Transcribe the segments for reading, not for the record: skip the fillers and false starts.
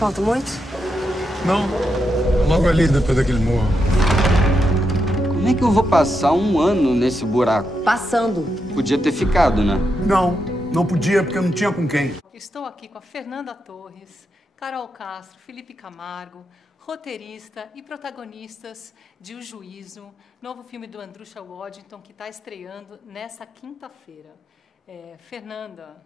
Falta muito? Não. Logo ali, depois daquele morro. Como é que eu vou passar um ano nesse buraco? Passando. Podia ter ficado, né? Não podia porque eu não tinha com quem. Estou aqui com a Fernanda Torres, Carol Castro, Felipe Camargo, roteirista e protagonistas de O Juízo, novo filme do Andrusha Waddington, que está estreando nessa quinta-feira. Fernanda,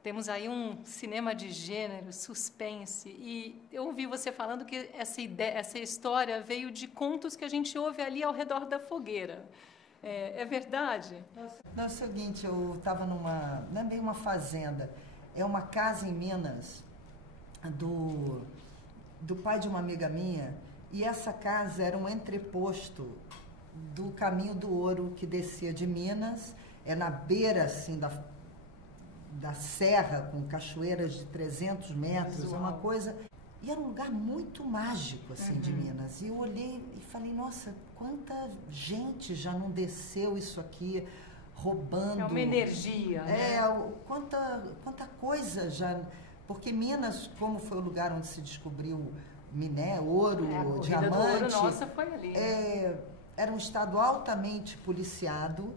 temos aí um cinema de gênero, suspense, e eu ouvi você falando que essa história veio de contos que a gente ouve ali ao redor da fogueira. É verdade? Não, é o seguinte, eu estava numa, não é bem uma fazenda, é uma casa em Minas do pai de uma amiga minha, e essa casa era um entreposto do Caminho do Ouro que descia de Minas, é na beira assim da serra, com cachoeiras de 300 metros, Visual. uma coisa... E era um lugar muito mágico, assim, de Minas. E eu olhei e falei, nossa, quanta gente já não desceu isso aqui, roubando... É uma energia, né? Quanta coisa já... Porque Minas, como foi o lugar onde se descobriu minério, ouro, a diamante... do ouro nossa foi ali. Era um estado altamente policiado,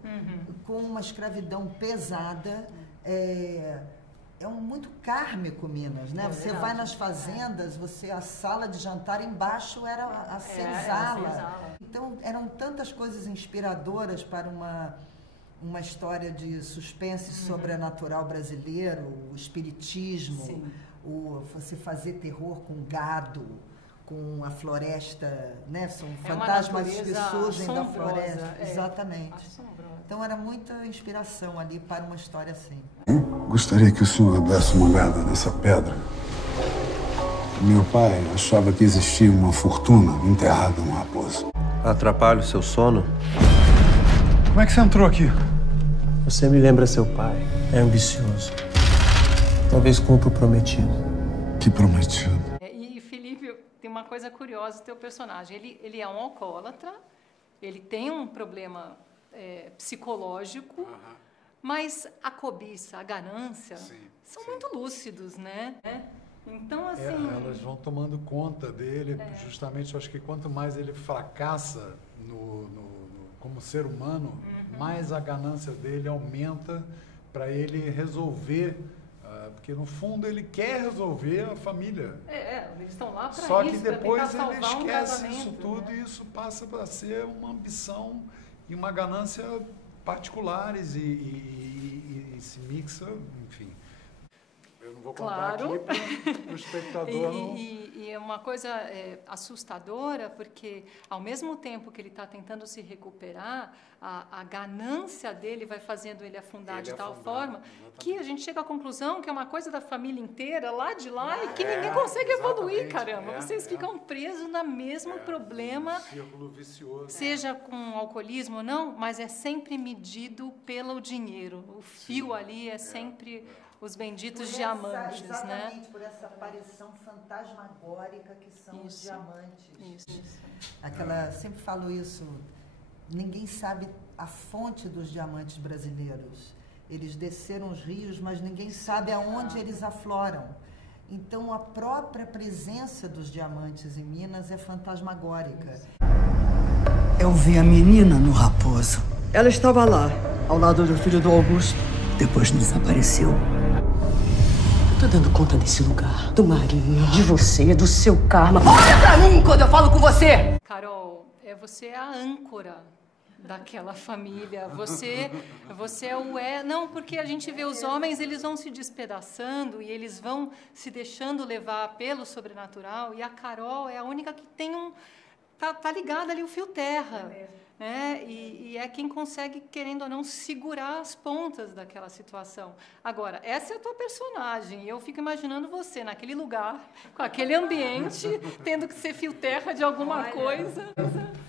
com uma escravidão pesada. É muito kármico Minas, né? Você vai nas fazendas, a sala de jantar embaixo era a senzala. Então, eram tantas coisas inspiradoras para uma história de suspense sobrenatural brasileiro, o espiritismo, você fazer terror com gado, com a floresta, né? São fantasmas que surgem da floresta. Exatamente. Assombrosa. Então era muita inspiração ali para uma história assim. Gostaria que o senhor desse uma olhada nessa pedra. Meu pai achava que existia uma fortuna enterrada num raposo. Atrapalha o seu sono? Como é que você entrou aqui? Você me lembra seu pai. É ambicioso. Talvez cumpra o prometido. Que prometido. E Felipe, tem uma coisa curiosa do teu personagem. Ele é um alcoólatra, ele tem um problema psicológico, mas a cobiça, a ganância são muito lúcidos, né? Então, assim... elas vão tomando conta dele, justamente, eu acho que quanto mais ele fracassa como ser humano, mais a ganância dele aumenta para ele resolver, porque no fundo ele quer resolver a família. Eles estão lá para isso. Só que depois ele esquece um isso tudo, né? E isso passa a ser uma ambição e uma ganância particulares e se mixa, enfim. Eu não vou contar aqui para o espectador. E é uma coisa assustadora, porque ao mesmo tempo que ele está tentando se recuperar, a ganância dele vai fazendo ele afundar de tal forma que a gente chega à conclusão que é uma coisa da família inteira, lá de lá, e que ninguém consegue evoluir, caramba. Vocês ficam presos no mesmo problema, Um círculo vicioso. seja com alcoolismo ou não, mas é sempre medido pelo dinheiro. O fio ali é sempre... os benditos diamantes, exatamente, né? por essa aparição fantasmagórica que são os diamantes. Isso. Sempre falo isso, ninguém sabe a fonte dos diamantes brasileiros. Eles desceram os rios, mas ninguém sabe aonde eles afloram. Então, a própria presença dos diamantes em Minas é fantasmagórica. Eu vi a menina no Raposo. Ela estava lá, ao lado do filho do Augusto. Depois desapareceu. Eu tô dando conta desse lugar. Do Marinho, de você, do seu karma. Olha pra mim quando eu falo com você! Carol, você é a âncora daquela família. Você é o... Não, porque a gente vê os homens, eles vão se despedaçando e eles vão se deixando levar pelo sobrenatural. E a Carol é a única que tem tá ligada ali o fio terra. E é quem consegue, querendo ou não, segurar as pontas daquela situação. Agora, essa é a tua personagem, e eu fico imaginando você naquele lugar, com aquele ambiente, tendo que ser fio terra de alguma coisa.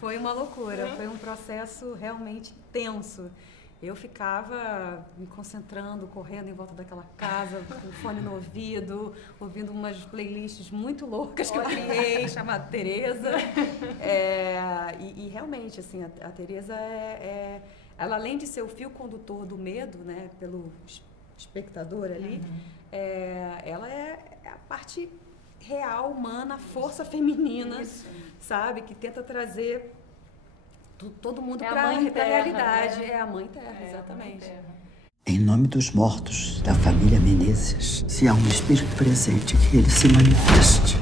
Foi uma loucura, foi um processo realmente tenso. Eu ficava me concentrando, correndo em volta daquela casa, com o fone no ouvido, ouvindo umas playlists muito loucas que eu criei, chamada Tereza. E realmente, assim, a Tereza ela além de ser o fio condutor do medo, né, pelo espectador ali, ela é a parte real, humana, a força feminina, sabe? Que tenta trazer todo mundo para a realidade. Né? É a Mãe Terra, exatamente. Em nome dos mortos da família Menezes, se há um espírito presente, que ele se manifeste.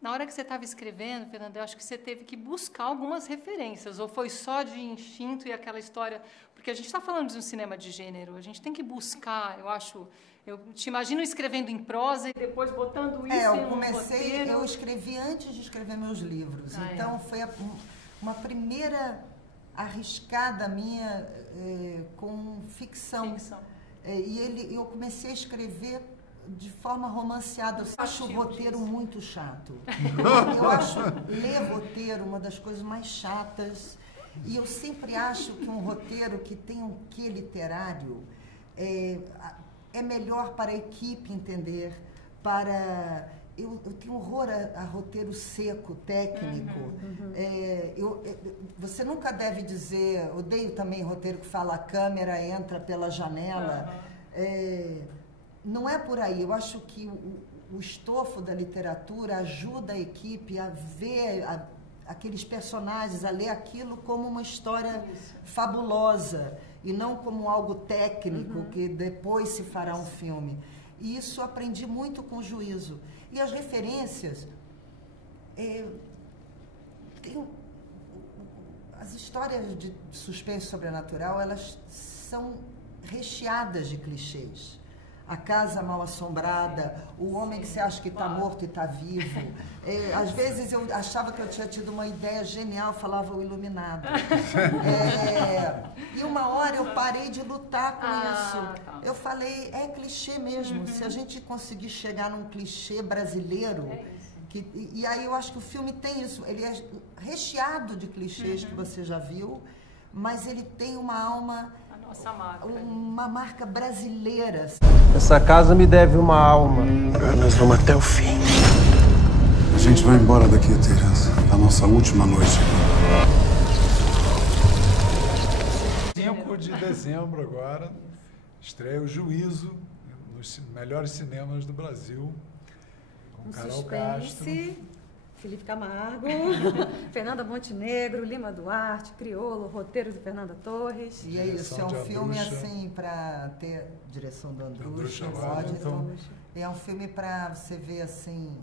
Na hora que você estava escrevendo, Fernanda, eu acho que você teve que buscar algumas referências, ou foi só de instinto e aquela história... Porque a gente está falando de um cinema de gênero, a gente tem que buscar, eu acho... Eu te imagino escrevendo em prosa e depois botando isso em um roteiro. Eu escrevi antes de escrever meus livros, então foi uma primeira arriscada minha com ficção. E eu comecei a escrever de forma romanceada. Eu acho o roteiro muito chato. Eu acho ler roteiro uma das coisas mais chatas. E eu sempre acho que um roteiro que tem um quê literário é melhor para a equipe entender, para... Eu tenho horror a roteiro seco, técnico. Você nunca deve dizer... Odeio também roteiro que fala a câmera entra pela janela. Não é por aí. Eu acho que o estofo da literatura ajuda a equipe a ver aqueles personagens, a ler aquilo como uma história fabulosa e não como algo técnico que depois se fará um filme. E isso eu aprendi muito com o Juízo. E as referências... As histórias de suspense sobrenatural, elas são recheadas de clichês. A casa mal assombrada, o homem que você acha que está morto e está vivo. Às vezes eu achava que eu tinha tido uma ideia genial, falava o Iluminado. E uma hora eu parei de lutar com isso. Eu falei, é clichê mesmo. Se a gente conseguir chegar num clichê brasileiro... E aí eu acho que o filme tem isso. Ele é recheado de clichês que você já viu, mas ele tem uma alma... Uma marca brasileira. Essa casa me deve uma alma. Nós vamos até o fim. A gente vai embora daqui, Teresa. É a nossa última noite. 5 de dezembro agora, estreia o Juízo nos melhores cinemas do Brasil, com Carol Castro, Felipe Camargo, Fernanda Montenegro, Lima Duarte, Criolo, roteiro de Fernanda Torres. E é isso, é um filme assim para ter direção do Andrucha, é um filme para você ver assim,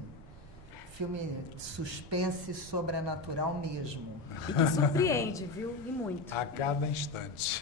filme de suspense sobrenatural mesmo. E que surpreende, viu? E muito. A cada instante.